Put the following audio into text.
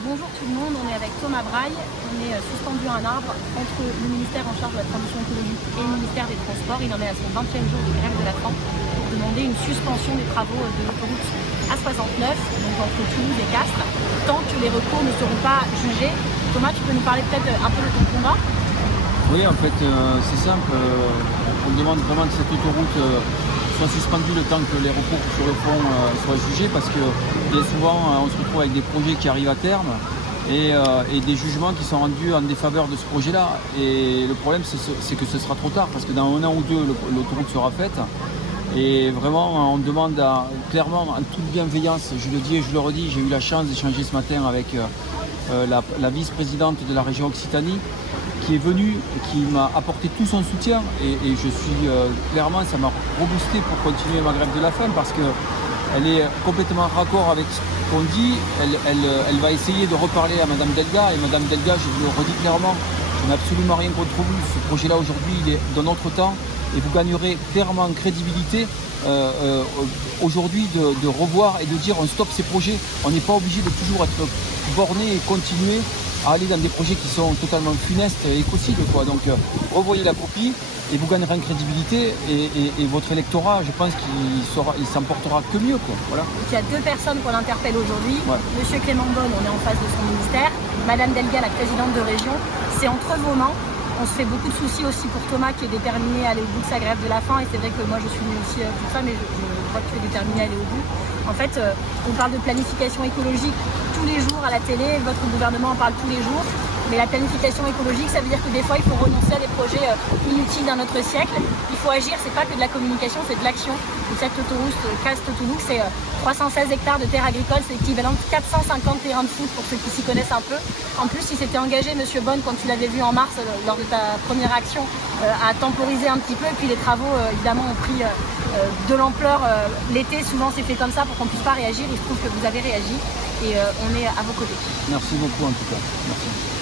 Bonjour tout le monde, on est avec Thomas Braille, on est suspendu à un arbre entre le ministère en charge de la transition écologique et le ministère des Transports. Il en est à son 20e jour de grève de la faim pour demander une suspension des travaux de l'autoroute A69, donc entre Toulouse et Castres, tant que les recours ne seront pas jugés. Thomas, tu peux nous parler peut-être un peu de ton combat? Oui, en fait, c'est simple. On demande vraiment que cette autoroute soit suspendue le temps que les recours sur le fond soient jugés, parce que bien souvent, on se retrouve avec des projets qui arrivent à terme et des jugements qui sont rendus en défaveur de ce projet-là. Et le problème, c'est que ce sera trop tard, parce que dans un an ou deux, l'autoroute sera faite. Et vraiment, on demande clairement, en toute bienveillance, je le dis et je le redis, j'ai eu la chance d'échanger ce matin avec la vice-présidente de la région Occitanie, qui est venue, qui m'a apporté tout son soutien, et je suis clairement, ça m'a reboosté pour continuer ma grève de la faim, parce qu'elle est complètement raccord avec ce qu'on dit. Elle va essayer de reparler à Madame Delga, et Madame Delga, je vous le redis clairement, je n'ai absolument rien contre vous. Ce projet-là aujourd'hui, il est dans notre temps, et vous gagnerez clairement en crédibilité aujourd'hui de revoir et de dire on stoppe ces projets. On n'est pas obligé de toujours être borné et continuer à aller dans des projets qui sont totalement funestes et possibles, quoi. Donc revoyez la copie et vous gagnerez en crédibilité, et votre électorat, je pense qu'il s'en portera que mieux, quoi. Voilà. Il y a deux personnes qu'on interpelle aujourd'hui. Ouais. Monsieur Clément Beaune, on est en face de son ministère. Madame Delga, la présidente de région. C'est entre vos mains. On se fait beaucoup de soucis aussi pour Thomas, qui est déterminé à aller au bout de sa grève de la faim. Et c'est vrai que moi je suis venue aussi pour ça, mais je crois que tu es déterminé à aller au bout. En fait, on parle de planification écologique tous les jours à la télé, votre gouvernement en parle tous les jours. Mais la planification écologique, ça veut dire que des fois, il faut renoncer à des projets inutiles d'un autre siècle. Il faut agir, c'est pas que de la communication, c'est de l'action. Cette autoroute Castres-Toulouse, c'est 316 hectares de terres agricoles, c'est l'équivalent de 450 terrains de foot pour ceux qui s'y connaissent un peu. En plus, il s'était engagé, Monsieur Beaune, quand tu l'avais vu en mars, lors de ta première action, à temporiser un petit peu. Et puis les travaux, évidemment, ont pris de l'ampleur. L'été, souvent, c'est fait comme ça pour qu'on puisse pas réagir. Il se trouve que vous avez réagi et on est à vos côtés. Merci beaucoup en tout cas. Merci.